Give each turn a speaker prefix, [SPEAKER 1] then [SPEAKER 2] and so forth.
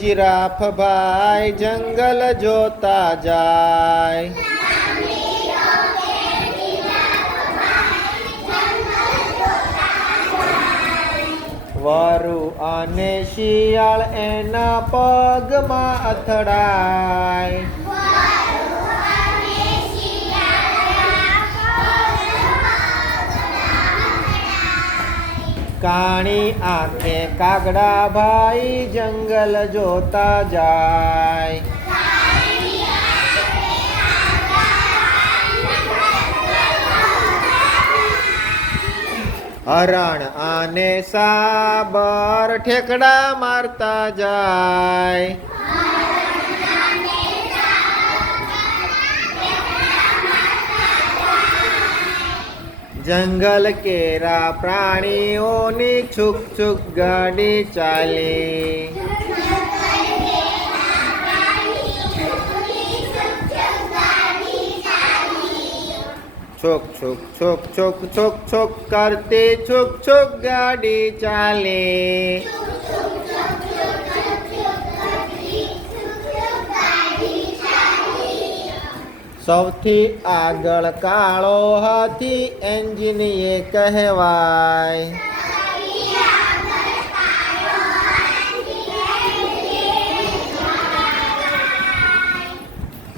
[SPEAKER 1] Giraffe ભાઈ જંગલ જોતા જાય. વરુ અને શિયાળ એના પગમાં અથડાય. કાણી આંખે કાગડા ભાઈ જંગલ જોતા જાય. હરણ અને સાબર ઠેકડા મારતા જાય. જંગલ કેરા પ્રાણીઓની છુક છુક ગાડી ચાલી. છોક છોક છોક છોક છોક છોક કરતી છુક છુક ગાડી ચાલે. સૌથી આગળ કાળો હાથી એન્જિન એ કહેવાય.